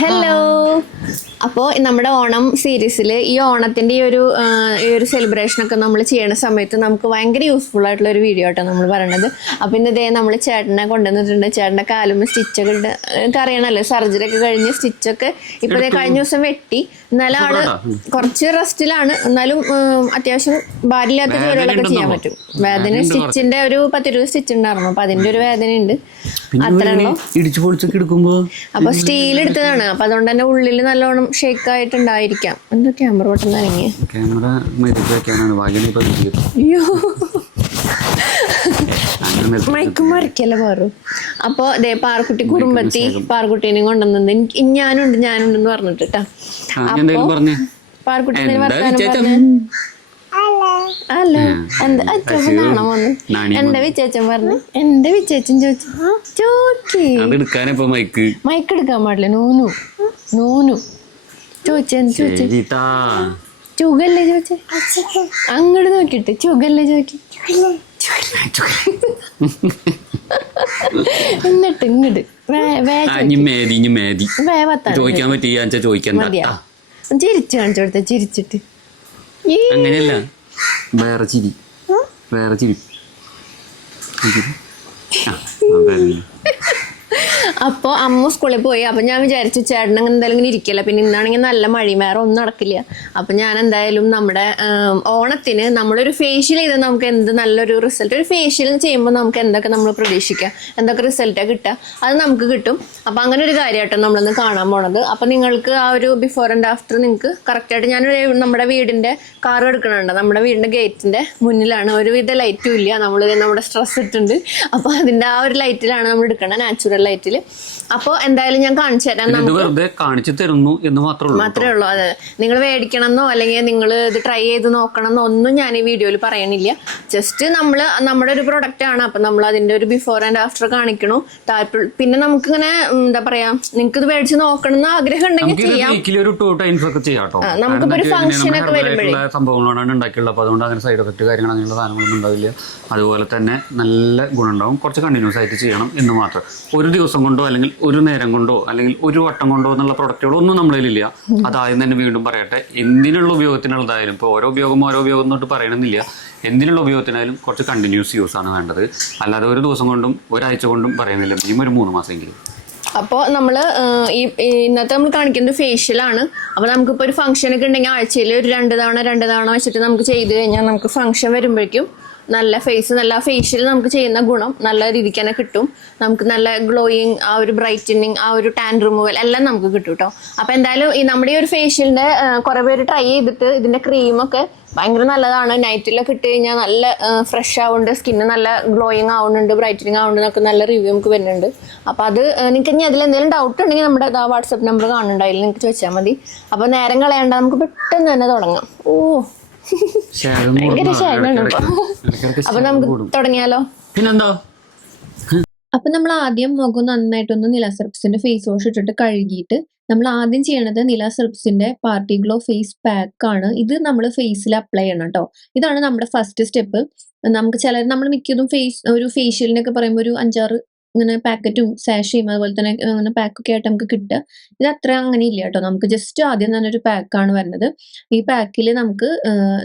Hello. അപ്പോൾ നമ്മുടെ ഓണം സീരീസിൽ ഈ ഓണത്തിൻ്റെ ഈ ഒരു സെലിബ്രേഷനൊക്കെ നമ്മൾ ചെയ്യണ സമയത്ത് നമുക്ക് ഭയങ്കര യൂസ്ഫുൾ ആയിട്ടുള്ള ഒരു വീഡിയോ ആട്ടോ നമ്മൾ പറയണത്. അപ്പോൾ ഇതേ നമ്മൾ ചേട്ടനെ കൊണ്ടുവന്നിട്ടുണ്ട്. ചേട്ടൻ്റെ കാലുമ്പോൾ സ്റ്റിച്ചൊക്കെ ഇട്ട് എനിക്ക് അറിയണമല്ലോ, സർജറി ഒക്കെ കഴിഞ്ഞ് സ്റ്റിച്ചൊക്കെ ഇപ്പോൾ കഴിഞ്ഞ ദിവസം വെട്ടി. എന്നാലും ആള് കുറച്ച് റെസ്റ്റിലാണ്, എന്നാലും അത്യാവശ്യം ഭാരമില്ലാത്ത ജോലികളൊക്കെ ചെയ്യാൻ പറ്റും. വേദന സ്റ്റിച്ചിന്റെ ഒരു 10-20 സ്റ്റിച്ച് ഉണ്ടായിരുന്നു, അപ്പൊ അതിന്റെ ഒരു വേദന ഉണ്ട്. അത്രയുള്ളൂ. അപ്പൊ സ്റ്റീൽ എടുത്തതാണ്, അപ്പൊ അതുകൊണ്ട് തന്നെ ഉള്ളിൽ നല്ലോണം ഷേക്ക് ആയിട്ടുണ്ടായിരിക്കാം. എന്താ ക്യാമറ ബട്ടൺ അനങ്ങിയ? അയ്യോ, മയക്കും മറിക്കല്ലേ പാറു. അപ്പൊ ദേ പാർക്കുട്ടി കുടുംബത്തി പാർക്കുട്ടീനെയും കൊണ്ടുവന്നത് ഞാനുണ്ടെന്ന് പറഞ്ഞിട്ടാ. അപ്പൊ പാർക്കുട്ടി അല്ല എന്താ അച്ഛൻ നാണം വന്നു. എന്റെ വിച്ചേച്ചൻ പറഞ്ഞു, എന്റെ വിച്ചേച്ചൻ ചോദിച്ചു മൈക്ക് എടുക്കാൻ പാടില്ല. നൂനു ചോദിച്ചു ചുഗല്ലേ ചോദിച്ചേ. അങ്ങോട്ട് നോക്കിട്ട് ചുഗല്ലേ ചോദിക്കും. എന്നിട്ട് ഇങ്ങോട്ട് ചിരിച്ചു കാണിച്ചു കൊടുത്ത ചിരിച്ചിട്ട്. അങ്ങനെയല്ല, വേറെ ചിരി. അപ്പോൾ അമ്മ സ്കൂളിൽ പോയി. അപ്പം ഞാൻ വിചാരിച്ചു ചേട്ടൻ എന്തായാലും ഇങ്ങനെ ഇരിക്കില്ല, പിന്നെ ഇന്നാണെങ്കിൽ നല്ല മഴയും വേറെ ഒന്നും നടക്കില്ല. അപ്പം ഞാൻ എന്തായാലും നമ്മുടെ ഓണത്തിന് നമ്മളൊരു ഫേഷ്യൽ ചെയ്താൽ നമുക്ക് എന്ത് നല്ലൊരു റിസൾട്ട്, ഒരു ഫേഷ്യൽ ചെയ്യുമ്പോൾ നമുക്ക് എന്തൊക്കെ നമ്മൾ പ്രതീക്ഷിക്കുക, എന്തൊക്കെ റിസൾട്ടാണ് കിട്ടുക, അത് നമുക്ക് കിട്ടും. അപ്പം അങ്ങനെ ഒരു കാര്യമായിട്ടോ നമ്മളൊന്ന് കാണാൻ പോണത്. അപ്പം നിങ്ങൾക്ക് ആ ഒരു ബിഫോർ ആൻഡ് ആഫ്റ്റർ നിങ്ങൾക്ക് കറക്റ്റായിട്ട് ഞാനൊരു നമ്മുടെ വീടിൻ്റെ കാർ എടുക്കണുണ്ട്. നമ്മുടെ വീടിൻ്റെ ഗേറ്റിൻ്റെ മുന്നിലാണ്, ഒരുവിധ ലൈറ്റും ഇല്ല, നമ്മുടെ സ്ട്രെസ് ഇട്ടുണ്ട്. അപ്പോൾ അതിൻ്റെ ആ ഒരു ലൈറ്റിലാണ് നമ്മൾ എടുക്കണം, നാച്ചുറൽ ലൈറ്റിൽ. അപ്പോൾ എന്തായാലും ഞാൻ കാണിച്ചു തരാം. വെറുതെ കാണിച്ചു തരുന്നു എന്ന് മാത്രമേ ഉള്ളൂ. അതെ, നിങ്ങൾ മേടിക്കണമെന്നോ അല്ലെങ്കിൽ നിങ്ങൾ ഇത് ട്രൈ ചെയ്ത് നോക്കണമെന്നോ ഒന്നും ഞാൻ ഈ വീഡിയോയിൽ പറയണില്ല. ജസ്റ്റ് നമ്മുടെ ഒരു പ്രൊഡക്റ്റ് ആണ്, അപ്പം നമ്മൾ അതിൻ്റെ ഒരു ബിഫോർ ആൻഡ് ആഫ്റ്റർ കാണിക്കണു. പിന്നെ നമുക്കിങ്ങനെ എന്താ പറയാ, നിങ്ങൾക്ക് ഇത് മേടിച്ച് നോക്കണം എന്ന് ആഗ്രഹം ഉണ്ടെങ്കിൽ ചെയ്യാം. നമുക്കിപ്പോ ഒരു ഫംഗ്ഷൻ ഒക്കെ വരുമ്പോഴേ സംഭവങ്ങളാണ് ഉണ്ടാക്കിയുള്ളത്, അപ്പോൾ അതുകൊണ്ട് അങ്ങനെ സൈഡ് എഫക്ട് കാര്യങ്ങൾ അങ്ങനെയുള്ള സാധനങ്ങളൊന്നും ഉണ്ടാവില്ല. അതുപോലെ തന്നെ നല്ല ഗുണമുണ്ടാവും. കുറച്ച് കണ്ടിന്യൂസ് ആയിട്ട് ചെയ്യണം എന്ന് മാത്രം. ഒരു ദിവസം കൊണ്ടോ അല്ലെങ്കിൽ ഒരു നേരം കൊണ്ടോ അല്ലെങ്കിൽ ഒരു വട്ടം കൊണ്ടോ എന്നുള്ള പ്രൊഡക്റ്റുകളൊന്നും നമ്മളിലില്ല. അതാദ്യം തന്നെ വീണ്ടും പറയട്ടെ, എന്തിനുള്ള ഉപയോഗത്തിനുള്ളതായാലും ഇപ്പോൾ ഓരോ ഉപയോഗം തൊട്ട് പറയണമെന്നില്ല. എന്തിനുള്ള ഉപയോഗത്തിനായാലും കുറച്ച് കണ്ടിന്യൂസ് യൂസ് ആണ് വേണ്ടത്. അല്ലാതെ ഒരു ദിവസം കൊണ്ടും ഒരാഴ്ച കൊണ്ടും പറയുന്നില്ല, മിനിമം ഒരു 3 മാസമെങ്കിലും. അപ്പോൾ നമ്മൾ ഇന്നത്തെ നമ്മൾ കാണിക്കുന്നത് ഫേഷ്യലാണ്. അപ്പോൾ നമുക്കിപ്പോൾ ഒരു ഫംഗ്ഷനൊക്കെ ഉണ്ടെങ്കിൽ ആഴ്ചയിൽ ഒരു 2 തവണ വെച്ചിട്ട് നമുക്ക് ചെയ്ത് കഴിഞ്ഞാൽ നമുക്ക് ഫംഗ്ഷൻ വരുമ്പോഴേക്കും നല്ല ഫേഷ്യൽ നമുക്ക് ചെയ്യുന്ന ഗുണം നല്ല രീതിക്ക് തന്നെ കിട്ടും. നമുക്ക് നല്ല ഗ്ലോയിങ്, ആ ഒരു ബ്രൈറ്റനിങ്, ആ ഒരു ടാൻ റിമൂവൽ എല്ലാം നമുക്ക് കിട്ടും കേട്ടോ. അപ്പോൾ എന്തായാലും നമ്മുടെ ഈ ഒരു ഫേഷ്യലിൻ്റെ കുറേ പേര് ട്രൈ ചെയ്തിട്ട് ഇതിൻ്റെ ക്രീമൊക്കെ ഭയങ്കര നല്ലതാണ്. നൈറ്റിലൊക്കെ ഇട്ട് കഴിഞ്ഞാൽ നല്ല ഫ്രഷ് ആവുന്നുണ്ട്, സ്കിന്ന് നല്ല ഗ്ലോയിങ് ആവുന്നുണ്ട്, ബ്രൈറ്റനിങ് ആവുന്നുണ്ട് എന്നൊക്കെ നല്ല റിവ്യൂ നമുക്ക് വരുന്നുണ്ട്. അപ്പോൾ അത് നിങ്ങൾക്ക് ഇനി അതിൽ എന്തെങ്കിലും ഡൗട്ട് ഉണ്ടെങ്കിൽ നമ്മുടെ വാട്സപ്പ് നമ്പർ കാണുന്നുണ്ട്, അതിൽ നിങ്ങൾക്ക് ചോദിച്ചാൽ മതി. അപ്പോൾ നേരം കളയണ്ട, നമുക്ക് പെട്ടെന്ന് തന്നെ തുടങ്ങാം. ഭയങ്കര ഷാനാണ്. അപ്പൊ നമുക്ക് തുടങ്ങിയാലോ? പിന്നെന്താ. അപ്പൊ നമ്മൾ ആദ്യം മുഖം നന്നായിട്ടൊന്ന് നില സെർപ്സിന്റെ ഫേസ് വാഷ് ഇട്ടിട്ട് കഴുകിയിട്ട് നമ്മൾ ആദ്യം ചെയ്യണത് നില സെർപ്സിന്റെ പാർട്ടി ഗ്ലോ ഫേസ് പാക്ക് ആണ്. ഇത് നമ്മൾ ഫേസിൽ അപ്ലൈ ചെയ്യണം കേട്ടോ. ഇതാണ് നമ്മുടെ ഫസ്റ്റ് സ്റ്റെപ്പ്. നമുക്ക് നമ്മൾ മിക്കതും ഒരു ഫേഷ്യലിനൊക്കെ പറയുമ്പോൾ ഒരു 5-6 ഇങ്ങനെ പാക്കറ്റും സാഷയും അതുപോലെ തന്നെ അങ്ങനെ പാക്കൊക്കെ ആയിട്ട് നമുക്ക് കിട്ടുക. ഇത് അത്ര അങ്ങനെ ഇല്ല കേട്ടോ. നമുക്ക് ജസ്റ്റ് ആദ്യം തന്നെ ഒരു പാക്കാണ് വരുന്നത്. ഈ പാക്കിൽ നമുക്ക്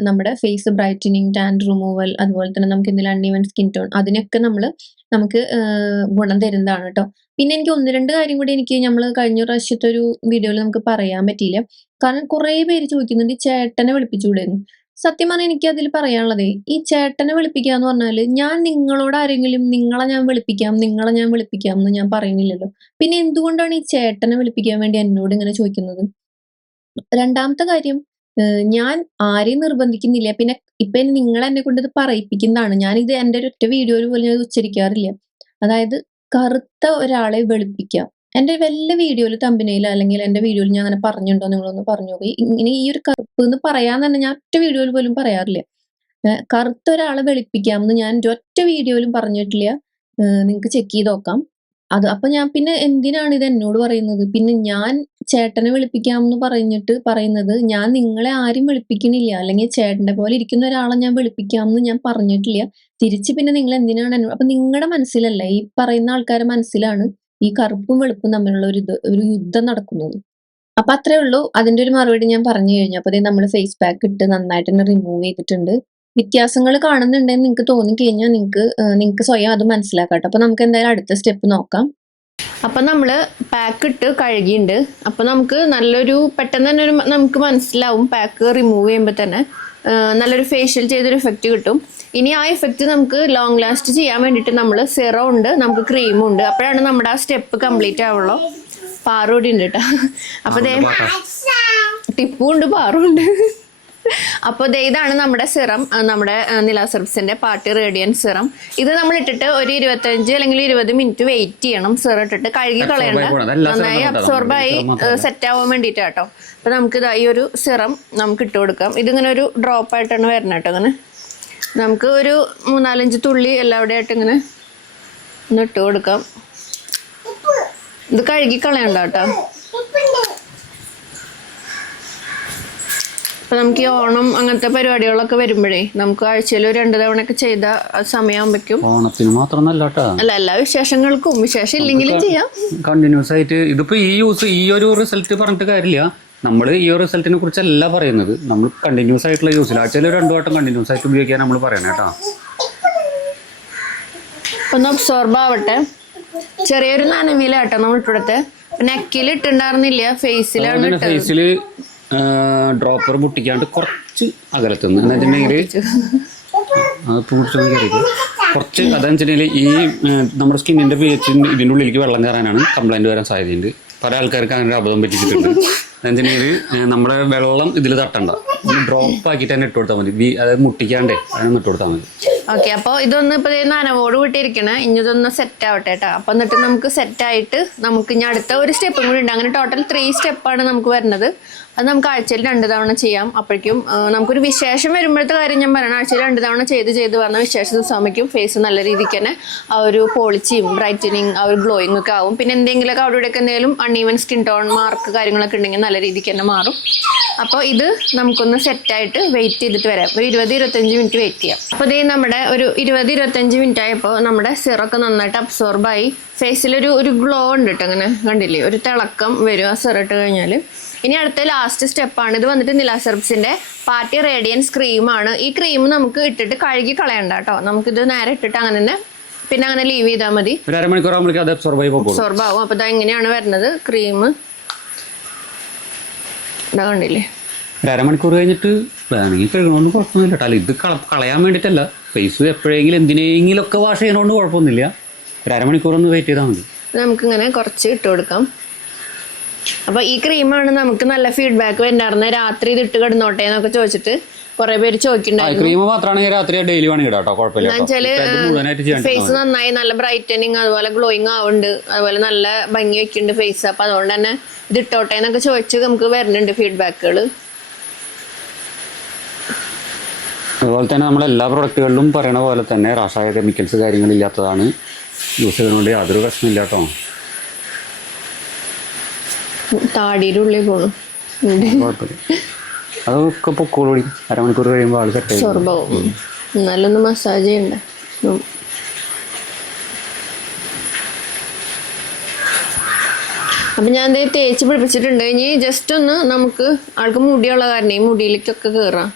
നമ്മുടെ ഫേസ് ബ്രൈറ്റനിങ്, ടാൻ റിമൂവൽ, അതുപോലെ തന്നെ നമുക്ക് എന്തെങ്കിലും അൺഈവൻ സ്കിൻ ടോൺ, അതിനൊക്കെ നമുക്ക് ഗുണം തരുന്നതാണ് കേട്ടോ. പിന്നെ എനിക്ക് 1-2 കാര്യം കൂടി നമ്മൾ കഴിഞ്ഞ പ്രാവശ്യത്തെ ഒരു വീഡിയോയിൽ നമുക്ക് പറയാൻ പറ്റിയില്ല. കാരണം കുറേ പേര് ചോദിക്കുന്നുണ്ട് ചേട്ടനെ വിളിപ്പിച്ചുകൂടെയെന്ന്. സത്യം പറഞ്ഞാൽ എനിക്ക് അതിൽ പറയാനുള്ളതേ, ഈ ചേട്ടനെ വിളിപ്പിക്കുക എന്ന് പറഞ്ഞാൽ ഞാൻ നിങ്ങളോട് ആരെങ്കിലും നിങ്ങളെ ഞാൻ വിളിപ്പിക്കാം എന്ന് ഞാൻ പറയുന്നില്ലല്ലോ. പിന്നെ എന്തുകൊണ്ടാണ് ഈ ചേട്ടനെ വിളിപ്പിക്കാൻ വേണ്ടി എന്നോട് ഇങ്ങനെ ചോദിക്കുന്നത്? രണ്ടാമത്തെ കാര്യം, ഞാൻ ആരെയും നിർബന്ധിക്കുന്നില്ല. പിന്നെ ഇപ്പൊ നിങ്ങൾ എന്നെ കൊണ്ട് ഇത് പറയിപ്പിക്കുന്നതാണ്. ഞാനിത് എൻ്റെ ഒരൊറ്റ വീഡിയോയിൽ പോലും ഞാൻ ഉച്ചരിക്കാറില്ല. അതായത് കറുത്ത ഒരാളെ വെളുപ്പിക്കാം. എൻ്റെ വല്ല വീഡിയോയിൽ തമ്പനയിൽ അല്ലെങ്കിൽ എൻ്റെ വീഡിയോയിൽ ഞാൻ അങ്ങനെ പറഞ്ഞിട്ടുണ്ടോ നിങ്ങളൊന്ന് പറഞ്ഞു നോക്കി. ഇങ്ങനെ ഈ ഒരു കറുപ്പ് എന്ന് പറയാൻ തന്നെ ഞാൻ ഒറ്റ വീഡിയോയിൽ പോലും പറയാറില്ല. കറുത്ത ഒരാളെ വെളുപ്പിക്കാമെന്ന് ഞാൻ ഒറ്റ വീഡിയോയിലും പറഞ്ഞിട്ടില്ല. നിങ്ങൾക്ക് ചെക്ക് ചെയ്ത് നോക്കാം. അപ്പൊ ഞാൻ പിന്നെ എന്തിനാണ് ഇത് എന്നോട് പറയുന്നത്? പിന്നെ ഞാൻ ചേട്ടനെ വിളിപ്പിക്കാമെന്ന് പറയുന്നത് ഞാൻ നിങ്ങളെ ആരും വിളിപ്പിക്കുന്നില്ല, അല്ലെങ്കിൽ ചേട്ടന്റെ പോലെ ഇരിക്കുന്ന ഒരാളെ ഞാൻ വിളിപ്പിക്കാമെന്ന് ഞാൻ പറഞ്ഞിട്ടില്ല. തിരിച്ച് പിന്നെ നിങ്ങൾ എന്തിനാണ് അപ്പൊ നിങ്ങളുടെ മനസ്സിലല്ല, ഈ പറയുന്ന ആൾക്കാരുടെ മനസ്സിലാണ് ഈ കറുപ്പും വെളുപ്പും തമ്മിലുള്ള ഒരു യുദ്ധം നടക്കുന്നത്. അപ്പൊ അത്രേ ഉള്ളൂ. അതിന്റെ ഒരു മറുപടി ഞാൻ പറഞ്ഞു കഴിഞ്ഞു. അപ്പൊ നമ്മൾ ഫേസ് പാക്ക് ഇട്ട് നന്നായിട്ട് തന്നെ റിമൂവ് ചെയ്തിട്ടുണ്ട്. വ്യത്യാസങ്ങൾ കാണുന്നുണ്ടെന്ന് നിങ്ങൾക്ക് തോന്നിക്കഴിഞ്ഞാൽ നിങ്ങൾക്ക് സ്വയം അത് മനസ്സിലാക്കാം ട്ടോ. അപ്പൊ നമുക്ക് എന്തായാലും അടുത്ത സ്റ്റെപ്പ് നോക്കാം. അപ്പൊ നമ്മള് പാക്ക് ഇട്ട് കഴുകിയിട്ടുണ്ട്. അപ്പൊ നമുക്ക് നല്ലൊരു പെട്ടെന്ന് തന്നെ നമുക്ക് മനസ്സിലാവും പാക്ക് റിമൂവ് ചെയ്യുമ്പോൾ തന്നെ നല്ലൊരു ഫേഷ്യൽ ചെയ്തൊരു എഫക്റ്റ് കിട്ടും. ഇനി ആ എഫക്റ്റ് നമുക്ക് ലോങ് ലാസ്റ്റ് ചെയ്യാൻ വേണ്ടിയിട്ട് നമ്മൾ സിറം ഉണ്ട്, നമുക്ക് ക്രീമും ഉണ്ട്. അപ്പോഴാണ് നമ്മുടെ ആ സ്റ്റെപ്പ് കംപ്ലീറ്റ് ആവുള്ളൂ. പാറുകൂടി ഉണ്ട് കേട്ടോ. അപ്പൊ ടിപ്പും ഉണ്ട്, പാറും ഉണ്ട്. അപ്പോൾ ഇതാണ് നമ്മുടെ സിറം, നമ്മുടെ നിലാസെറപ്സിന്റെ പാർട്ടി റേഡിയൻസ് സിറം. ഇത് നമ്മൾ ഇട്ടിട്ട് ഒരു 25 അല്ലെങ്കിൽ 20 മിനിറ്റ് വെയിറ്റ് ചെയ്യണം. സിറം ഇട്ടിട്ട് കഴുകി കളയണ്ട, നന്നായി അബ്സോർബായി സെറ്റ് ആവാൻ വേണ്ടിയിട്ട് കേട്ടോ. അപ്പൊ നമുക്ക് ഈ ഒരു സിറം നമുക്ക് ഇട്ട് കൊടുക്കാം. ഇതിങ്ങനെ ഒരു ഡ്രോപ്പ് ആയിട്ടാണ് വരുന്നത് കേട്ടോ. അങ്ങനെ നമുക്ക് ഒരു 3-4 തുള്ളി എല്ലാവിടെ ആയിട്ട് ഇങ്ങനെ ഒന്ന് ഇട്ട് കൊടുക്കാം. ഇത് കഴുകി കളയണ്ട കേട്ടോ. അപ്പൊ നമുക്ക് ഈ ഓണം അങ്ങനത്തെ പരിപാടികളൊക്കെ വരുമ്പോഴേ നമുക്ക് ആഴ്ചയിൽ 2 തവണയൊക്കെ ചെയ്ത സമയമാകുമ്പോഴേക്കും, ഓണത്തിന് മാത്രമല്ല അല്ല എല്ലാ വിശേഷങ്ങൾക്കും, വിശേഷം ഇല്ലെങ്കിലും ചെയ്യാം. കണ്ടിന്യൂസ് ആയിട്ട് ഇതിപ്പോ ഈ ഒരു റിസൾട്ട് പറഞ്ഞിട്ട് കാര്യമില്ല. നമ്മൾ ഈ ഒരു റിസൾട്ടിനെ കുറിച്ചല്ല പറയുന്നത്, നമ്മൾ കണ്ടിന്യൂസ് ആയിട്ടുള്ള യൂസിൽ ആഴ്ചയിൽ 2 വട്ടം കണ്ടിന്യൂസ് ആയിട്ട് ഉപയോഗിക്കാൻ നമ്മൾ പറയണേ കേട്ടോ. ഒന്ന് അബ്സോർബ് ആവട്ടെ. ചെറിയൊരു നനവിലാട്ടോ നമ്മൾ ഇട്ടിടത്തെ. നെക്കിൽ ഇട്ടുണ്ടായിരുന്നില്ല, ഫേസിലാണ്. ഫേസില് ഡ്രോപ്പർ മുട്ടിക്കാണ്ട് കുറച്ച് അകലത്തുനിന്ന് എന്നുവെച്ചിട്ടുണ്ടെങ്കിൽ കുറച്ച് അതെന്ന് വെച്ചിട്ടുണ്ടെങ്കിൽ ഈ നമ്മുടെ സ്കിന്നിന്റെ pH ഇതിൻ്റെ ഉള്ളിലേക്ക് വെള്ളം കയറാനാണ് കംപ്ലൈന്റ് വരാൻ സാധ്യതയുണ്ട്. പല ആൾക്കാർക്ക് അങ്ങനെ ഒരു അബദ്ധം പറ്റിച്ചിട്ടുണ്ട്. എന്നുവെച്ചിട്ടുണ്ടെങ്കിൽ നമ്മുടെ വെള്ളം ഇതിൽ തട്ടണ്ട, ഡ്രോപ്പ് ആക്കിയിട്ട് തന്നെ ഇട്ട് കൊടുത്താൽ മതി. അതായത് മുട്ടിക്കാണ്ടേ അതിനൊന്ന് ഇട്ട് കൊടുത്താൽ മതി. ഓക്കെ, അപ്പോൾ ഇതൊന്ന് ഇപ്പോൾ നനവോട് വിട്ടിരിക്കണേ. ഇനി ഇതൊന്ന് സെറ്റ് ആവട്ടെ കേട്ടോ. അപ്പം എന്നിട്ട് നമുക്ക് സെറ്റായിട്ട് നമുക്ക് ഇനി അടുത്ത ഒരു സ്റ്റെപ്പും കൂടി ഉണ്ട്. അങ്ങനെ ടോട്ടൽ 3 സ്റ്റെപ്പാണ് നമുക്ക് വരുന്നത്. അത് നമുക്ക് ആഴ്ചയിൽ 2 തവണ ചെയ്യാം. അപ്പോഴേക്കും നമുക്കൊരു വിശേഷം വരുമ്പോഴത്തെ കാര്യം ഞാൻ പറയണം. ആഴ്ചയിൽ 2 തവണ ചെയ്ത് വന്ന വിശേഷ ദിവസമാകുമ്പോഴേക്കും ഫേസ് നല്ല രീതിക്ക് തന്നെ ആ ഒരു പോളിച്ചിയും ബ്രൈറ്റനിങ് ആ ഒരു ഗ്ലോയിങ് ഒക്കെ ആവും. പിന്നെ എന്തെങ്കിലുമൊക്കെ അവിടെ ഇവിടെയൊക്കെ എന്തെങ്കിലും അൺഈവൻ സ്കിൻ ടോൺ മാർക്ക് കാര്യങ്ങളൊക്കെ ഉണ്ടെങ്കിൽ നല്ല രീതിക്ക് തന്നെ മാറും. അപ്പോൾ ഇത് നമുക്കൊന്ന് സെറ്റായിട്ട് വെയിറ്റ് ചെയ്തിട്ട് വരാം. ഒരു 20-25 മിനിറ്റ് വെയിറ്റ് ചെയ്യാം. അപ്പോൾ ഇതേ നമ്മുടെ ഒരു 20-25 മിനിറ്റ് ആയപ്പോൾ നമ്മുടെ സിറൊക്കെ നന്നായിട്ട് അബ്സോർബായി ഫേസിലൊരു ഗ്ലോ ഉണ്ട് കേട്ടോ. അങ്ങനെ കണ്ടില്ലേ, ഒരു തിളക്കം വരും ആ സിറ ഇട്ട് കഴിഞ്ഞാൽ. ഇനി അടുത്ത ലാസ്റ്റ് സ്റ്റെപ്പാണ്. ഇത് വന്നിട്ട് നിലാസെറപ്സിന്റെ പാർട്ടി റേഡിയൻസ് ക്രീമാണ്. ഈ ക്രീം നമുക്ക് ഇട്ടിട്ട് കഴുകി കളയണ്ട കേട്ടോ. നമുക്കിത് നേരെ ഇട്ടിട്ട് അങ്ങനെ തന്നെ പിന്നെ അങ്ങനെ ലീവ് ചെയ്താൽ മതി. അബ്സോർബ് ആവും. അപ്പൊ ഇതാ ഇങ്ങനെയാണ് വരുന്നത് ക്രീം. ഇതാ കണ്ടില്ലേ, 1.5 മണിക്കൂർ കഴിഞ്ഞിട്ട് വേണമെങ്കിൽ കഴുകണമെന്ന് കുഴപ്പമൊന്നുമില്ല കേട്ടോ. ഇത് കളയാൻ വേണ്ടിയിട്ടല്ല, ഫേസ് എപ്പോഴെങ്കിലും എന്തിനെങ്കിലും ഒക്കെ വാഷ് ചെയ്യണോണ്ട് കുഴപ്പമൊന്നുമില്ല. 1.5 മണിക്കൂർ ഒന്ന് വെയിറ്റ് ചെയ്താൽ മതി. നമുക്കിങ്ങനെ കുറച്ച് ഇട്ട് കൊടുക്കാം. അപ്പൊ ഈ ക്രീമാണ് നമുക്ക് നല്ല ഫീഡ്ബാക്ക് വരുന്നായിരുന്നത്. രാത്രി ഇത് ഇട്ട് കിടന്നോട്ടെ എന്നൊക്കെ ചോദിച്ചിട്ട് കുറെ പേര് ചോദിക്കുന്നുണ്ടായിരുന്നു. ഫേസ് നന്നായി നല്ല ബ്രൈറ്റനിങ് അതുപോലെ ഗ്ലോയിങ് ആവുന്നുണ്ട്, അതുപോലെ നല്ല ഭംഗി വെക്കുന്നുണ്ട് ഫേസ്. അപ്പൊ അതുകൊണ്ട് തന്നെ ഇത് ഇട്ടോട്ടെ എന്നൊക്കെ ചോദിച്ച് നമുക്ക് വരുന്നുണ്ട് ഫീഡ്ബാക്കുകൾ. അതുപോലെ തന്നെ നമ്മൾ എല്ലാ പ്രൊഡക്റ്റുകളിലും പറയണ പോലെ തന്നെ രാസായ കെമിക്കൽസ് കാര്യങ്ങളില്ലാത്തതാണ്. യൂസ് ചെയ്യുന്നതുകൊണ്ട് യാതൊരു പ്രശ്നമില്ല കേട്ടോ. താടിയുടെ ഉള്ളിൽ പോണു അതൊക്കെ പൊക്കോളൂടി. 1.5 മണിക്കൂർ കഴിയുമ്പോൾ ആൾ സെറ്റ് സോർബാവും. നല്ലൊന്ന് മസാജ് ചെയ്യണ്ട. അപ്പൊ ഞാൻ തേച്ച് പിടിപ്പിച്ചിട്ടുണ്ട്. ഇനി ജസ്റ്റ് ഒന്ന് നമുക്ക് ആൾക്ക് മുടിയുള്ള കാരണം മുടിയിലേക്കൊക്കെ കയറാം.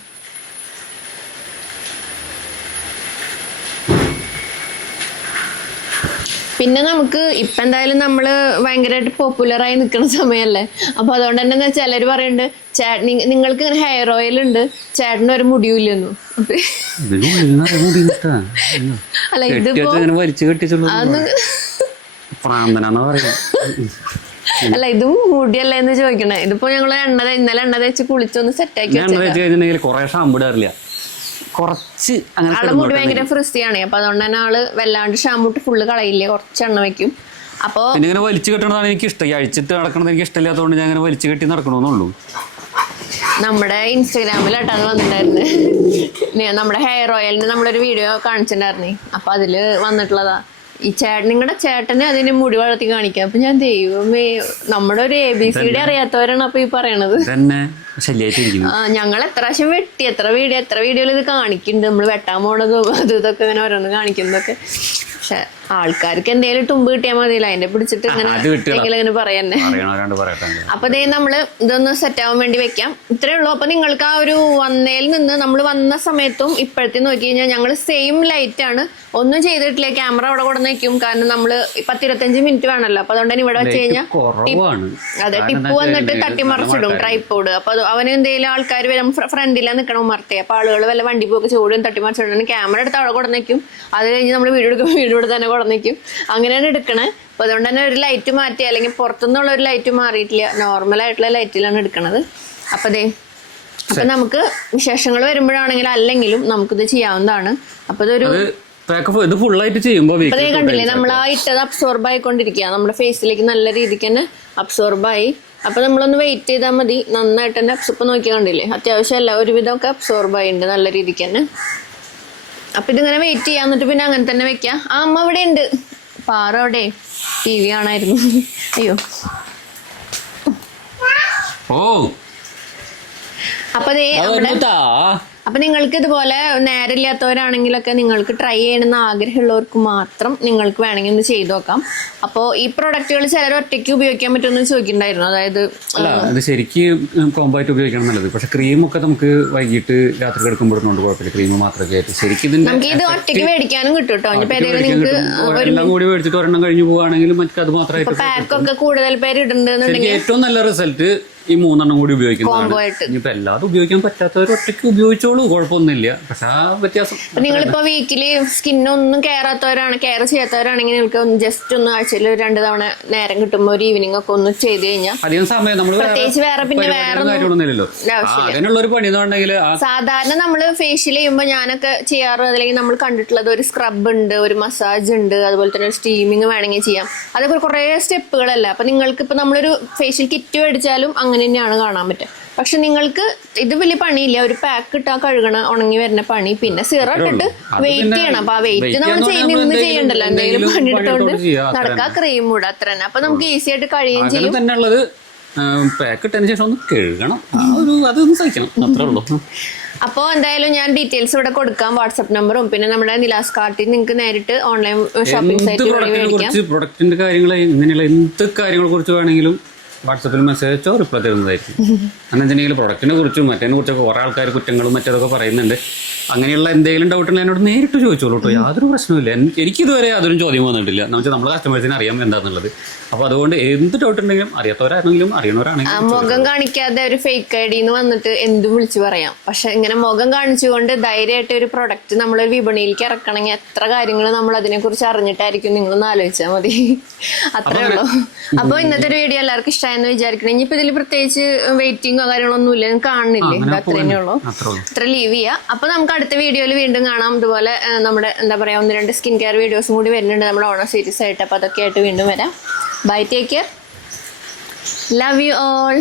പിന്നെ നമുക്ക് ഇപ്പം എന്തായാലും നമ്മൾ ഭയങ്കരമായിട്ട് പോപ്പുലറായി നിൽക്കുന്ന സമയമല്ലേ. അപ്പോൾ അതുകൊണ്ട് തന്നെ ചിലർ പറയുന്നുണ്ട് നിങ്ങൾക്ക് ഇങ്ങനെ ഹെയർ ഓയിൽ ഉണ്ട്, ചേട്ടന് ഒരു മുടിയില്ലെന്നു. അല്ല ഇതിപ്പോ അല്ല ഇതും മുടിയല്ല എന്ന് ചോദിക്കണേ. ഇതിപ്പോ ഞങ്ങൾ ഇന്നലെ എണ്ണ തേച്ച് കുളിച്ചൊന്ന് സെറ്റാക്കി കുറച്ച് ആളെ മുടി ഭയങ്കര ഫ്രിസിയാണ്. അപ്പൊ അതുകൊണ്ട് തന്നെ ആള് വല്ലാണ്ട് ഷാമ്പൂട്ട് ഫുള്ള് കളയില്ലേ, കുറച്ച് എണ്ണ വെക്കും. അപ്പൊ ഇങ്ങനെ വലിച്ചു കെട്ടണതാണ് എനിക്ക് ഇഷ്ടം. അഴിച്ചിട്ട് നടക്കണത് എനിക്ക് ഇഷ്ടമില്ലാത്തതുകൊണ്ട് ഞാൻ അങ്ങനെ വലിച്ചു കെട്ടി നടക്കണമെന്നുള്ളൂ. നമ്മുടെ ഇൻസ്റ്റാഗ്രാമിലായിട്ടാണ് വന്നിട്ടുണ്ടായിരുന്നത്. നമ്മുടെ ഹെയർ ഓയിലിന് നമ്മളൊരു വീഡിയോ കാണിച്ചിട്ടുണ്ടായിരുന്നേ. അപ്പൊ അതില് വന്നിട്ടുള്ളതാ ഈ നിങ്ങളുടെ ചേട്ടന് അതിന് മുടി വളർത്തി കാണിക്കാം. അപ്പൊ ഞാൻ ദൈവമേ, നമ്മുടെ ഒരു ABCD അറിയാത്തവരാണ് അപ്പൊ ഈ പറയണത്. ഞങ്ങൾ എത്ര പ്രാവശ്യം വെട്ടി, എത്ര വീഡിയോയിൽ ഇത് കാണിക്കുന്നുണ്ട്. നമ്മൾ വെട്ടാൻ പോണതും അത് ഇതൊക്കെ ഇങ്ങനെ ഓരോന്ന് കാണിക്കുന്നതൊക്കെ. പക്ഷെ ആൾക്കാർക്ക് എന്തെങ്കിലും തുമ്പ് കിട്ടിയാൽ മതിയല്ലോ, അതിന്റെ പിടിച്ചിട്ട് ഇങ്ങനെ അത് കിട്ടിയതാ. ഇങ്ങനെ പറയന്നെ. പറയണവരാണ്ട് പറയട്ടെ. അപ്പൊ ദേ നമ്മള് ഇതൊന്ന് സെറ്റ് ആവാൻ വേണ്ടി വെക്കാം. ഇത്രേ ഉള്ളൂ. അപ്പൊ നിങ്ങൾക്ക് ആ ഒരു വന്നതിൽ നിന്ന് നമ്മൾ വന്ന സമയത്തും ഇപ്പോഴത്തെ നോക്കി കഴിഞ്ഞാൽ ഞങ്ങൾ സെയിം ലൈറ്റ് ആണ്, ഒന്നും ചെയ്തിട്ടില്ല. ക്യാമറ അവിടെ കൂടെ നിൽക്കും, കാരണം നമ്മള് 10-25 മിനിറ്റ് വേണമല്ലോ. അപ്പൊ അതുകൊണ്ട് തന്നെ ഇവിടെ വെച്ച് കഴിഞ്ഞാൽ അതെ ടിപ്പ് വന്നിട്ട് തട്ടിമറിച്ചിടും ട്രൈപ്പോഡ്. അപ്പൊ അവന് എന്തെങ്കിലും ആൾക്കാർ വരും ഫ്രണ്ടിലാ നിൽക്കണം മറത്തേ, അപ്പൊ ആളുകൾ വല്ല വണ്ടി പോക്ക് ചോടും തട്ടിമറിച്ചിടും. ക്യാമറ എടുത്ത് അവിടെ കൂടെ നിൽക്കും, അത് കഴിഞ്ഞ് നമ്മൾ വീഡിയോ എടുക്കുമ്പോൾ വീഡിയോ എടുത്ത് തന്നെ കൂടെ നിൽക്കും. അങ്ങനെയാണ് എടുക്കണേ. അപ്പൊ അതുകൊണ്ട് തന്നെ ഒരു ലൈറ്റ് മാറ്റി, അല്ലെങ്കിൽ പുറത്തുനിന്നുള്ള ഒരു ലൈറ്റ് മാറിയിട്ടില്ല, നോർമൽ ആയിട്ടുള്ള ലൈറ്റിലാണ് എടുക്കണത്. അപ്പൊ നമുക്ക് വിശേഷങ്ങൾ വരുമ്പോഴാണെങ്കിലും അല്ലെങ്കിലും നമുക്കിത് ചെയ്യാവുന്നതാണ്. അപ്പൊ ഇതൊരു ഇത് ഫുള്ളായിട്ട് ചെയ്യുമ്പോൾ കണ്ടില്ലേ, നമ്മൾ ആ ഇട്ടത് അബ്സോർബ് ആയിക്കൊണ്ടിരിക്കുക, നമ്മുടെ ഫേസിലേക്ക് നല്ല രീതിക്ക് തന്നെ അബ്സോർബായി. അപ്പൊ നമ്മളൊന്ന് വെയിറ്റ് ചെയ്താൽ മതി, നന്നായിട്ട് തന്നെ ഇപ്പൊ നോക്കി കണ്ടില്ലേ, അത്യാവശ്യം എല്ലാ ഒരുവിധമൊക്കെ അബ്സോർബ് ആയിട്ടുണ്ട് നല്ല രീതിക്ക് തന്നെ. അപ്പൊ ഇതിങ്ങനെ വെയിറ്റ് ചെയ്യാൻ, എന്നിട്ട് പിന്നെ അങ്ങനെ തന്നെ വെക്കാം. ആ അമ്മ അവിടെ ഉണ്ട്, പാറ അവിടെ TV കാണായിരുന്നു. അയ്യോ അപ്പൊ നിങ്ങൾക്ക് ഇതുപോലെ നേരമില്ലാത്തവരാണെങ്കിലൊക്കെ നിങ്ങൾക്ക് ട്രൈ ചെയ്യണമെന്ന് ആഗ്രഹമുള്ളവർക്ക് മാത്രം നിങ്ങൾക്ക് വേണമെങ്കിൽ ഒന്ന് ചെയ്തു നോക്കാം. അപ്പോൾ ഈ പ്രൊഡക്റ്റുകൾ ചിലർ ഒറ്റയ്ക്ക് ഉപയോഗിക്കാൻ പറ്റുമെന്ന് ചോദിക്കുന്നുണ്ടായിരുന്നു. അതായത് അത് ശരിക്കും കോമ്പായിട്ട് ഉപയോഗിക്കണം നല്ലത്. പക്ഷെ ക്രീമൊക്കെ നമുക്ക് വൈകിട്ട് രാത്രി കിടക്കുമ്പോഴൊന്നും കുഴപ്പമില്ല, ക്രീം മാത്രമേ ശരിക്കും നമുക്ക് ഇത് ഒറ്റയ്ക്ക് മേടിക്കാനും കിട്ടും കേട്ടോ. നിങ്ങൾക്ക് എല്ലാം കൂടി മേടിച്ചിട്ട് ഒരെണ്ണം കഴിഞ്ഞ് പോവുകയാണെങ്കിൽ മറ്റു അത് മാത്രമായിട്ട് പാക്കൊക്കെ കൂടുതൽ പേര് ഇടുന്നുണ്ടെങ്കിൽ ഏറ്റവും നല്ല റിസൾട്ട് ഈ 3 എണ്ണം കൂടി ഉപയോഗിക്കുന്നതാണ്. ഇനിയിപ്പോ എല്ലാതും ഉപയോഗിക്കാൻ പറ്റാത്തവർ ഒറ്റയ്ക്ക് ഉപയോഗിച്ചോളൂ, കുഴപ്പമൊന്നുമില്ല. പക്ഷെ ആ വ്യത്യാസം നിങ്ങളിപ്പോ വീക്കിലി സ്കിന്നൊന്നും കെയർ ചെയ്യാത്തവരാണെങ്കിൽ നിങ്ങൾക്ക് ജസ്റ്റ് ഒന്ന് ആഴ്ചയിൽ 2 തവണ നേരം കിട്ടുമ്പോൾ ഒരു ഈവനിങ് ഒക്കെ ഒന്ന് ചെയ്ത് കഴിഞ്ഞാൽ അധികം സമയം നമ്മൾ പ്രത്യേകിച്ച് വേറെ അതിനുള്ള ഒരു പണി എന്നുണ്ടെങ്കിൽ സാധാരണ നമ്മൾ ഫേഷ്യൽ ചെയ്യുമ്പോൾ ഞാനൊക്കെ ചെയ്യാറ്, അല്ലെങ്കിൽ നമ്മൾ കണ്ടിട്ടുള്ളത് ഒരു സ്ക്രബ് ഉണ്ട്, ഒരു മസാജ് ഉണ്ട്, അതുപോലെ തന്നെ ഒരു സ്റ്റീമിങ് വേണമെങ്കിൽ ചെയ്യാം. അതൊക്കെ കുറെ സ്റ്റെപ്പുകളല്ല. അപ്പൊ നിങ്ങൾക്ക് ഇപ്പൊ നമ്മളൊരു ഫേഷ്യൽ കിറ്റ് മേടിച്ചാലും അങ്ങനെ തന്നെയാണ് കാണാൻ പറ്റുക. പക്ഷെ നിങ്ങൾക്ക് ഇത് വലിയ പണിയില്ല, ഒരു പാക്ക് ഇട്ടാ കഴുകണ ഉണങ്ങി വരുന്ന പണി, പിന്നെ സിറം ഇട്ടിട്ട് വെയിറ്റ് ചെയ്യണം. അപ്പൊ ആ വെയിറ്റ് നമ്മൾ നിന്ന് ചെയ്യണ്ടല്ലോ, എന്തെങ്കിലും പണി എടുത്തോണ്ട് നടക്കാ ക്രീം കൂടെ അത്ര തന്നെ. അപ്പൊ നമുക്ക് ഈസി ആയിട്ട് കഴിയുകയും ചെയ്യും. ശേഷം ഒന്ന് കഴുകണം, അതൊന്ന് സഹിക്കണം, അത്രേ ഉള്ളൂ. അപ്പോൾ എന്തായാലും ഞാൻ ഡീറ്റെയിൽസ് ഇവിടെ കൊടുക്കാം, വാട്സ്ആപ്പ് നമ്പറും പിന്നെ നമ്മുടെ നിലാസ് കാർട്ടിൽ നിങ്ങൾക്ക് നേരിട്ട് ഓൺലൈൻ ഷോപ്പിംഗ് സൈറ്റിൽ മേടിക്കാം. പ്രൊഡക്റ്റിന്റെ കാര്യങ്ങൾ ഇങ്ങനെയുള്ള എന്ത് കാര്യങ്ങളെ കുറിച്ച് വേണമെങ്കിലും വാട്സപ്പിൽ മെസ്സേജോ റിപ്ലൈ തരുന്നതായിരിക്കും. കാരണം വെച്ചിട്ടുണ്ടെങ്കിൽ പ്രൊഡക്റ്റിനെ കുറിച്ചും മറ്റേതിനെ കുറിച്ചൊക്കെ കുറേ ആൾക്കാർ കുറ്റങ്ങളും മറ്റേതൊക്കെ പറയുന്നുണ്ട്. അങ്ങനെയുള്ള എന്തെങ്കിലും ഡൗട്ട് ഉണ്ടെങ്കിൽ എന്നോട് നേരിട്ട് ചോദിച്ചോളൂ കേട്ടോ, യാതൊരു പ്രശ്നമില്ല. എനിക്കിതുവരെ യാതൊരു ചോദ്യം വന്നിട്ടില്ല. എന്നുവെച്ചാൽ നമ്മൾ കസ്റ്റമേഴ്സിന് അറിയാം എന്താണെന്നുള്ളത്. അപ്പോൾ അതുകൊണ്ട് എന്ത് ഡൗട്ട് ഉണ്ടെങ്കിലും അറിയാത്തവരാണെങ്കിലും അറിയണവരാണെങ്കിലും മുഖം കാണിക്കാതെ ഒരു ഫേക്ക് ഐ ഡിന്ന് വന്നിട്ട് എന്തും വിളിച്ചു പറയാം. പക്ഷെ ഇങ്ങനെ മുഖം കാണിച്ചുകൊണ്ട് ധൈര്യമായിട്ട് ഒരു പ്രൊഡക്റ്റ് നമ്മൾ വിപണിയിലേക്ക് ഇറക്കണമെങ്കിൽ എത്ര കാര്യങ്ങൾ നമ്മൾ അതിനെക്കുറിച്ച് അറിഞ്ഞിട്ടായിരിക്കും, നിങ്ങളൊന്ന് ആലോചിച്ചാൽ മതി. അത്രേ ഉള്ളൂ. അപ്പോൾ ഇന്നത്തെ ഒരു വീഡിയോ എല്ലാവർക്കും ഇഷ്ടമായെന്ന് വിചാരിക്കണം. ഇനിയിപ്പോൾ ഇതിൽ പ്രത്യേകിച്ച് വെയിറ്റിങ്ങോ കാര്യങ്ങളൊന്നും ഇല്ല, കാണുന്നില്ലേ, അത്രേ ഉള്ളൂ. അത്ര ലീവ് ചെയ്യുക. അപ്പോൾ നമുക്ക് അടുത്ത വീഡിയോയിൽ വീണ്ടും കാണാം. ഇതുപോലെ നമ്മുടെ എന്താ പറയുക 1-2 സ്കിൻ കെയർ വീഡിയോസും കൂടി വരുന്നുണ്ട് നമ്മുടെ ഓണം സീരീസ് ആയിട്ട്. അപ്പോൾ അതൊക്കെ ആയിട്ട് വീണ്ടും വരാം. Bye, take care, love you all.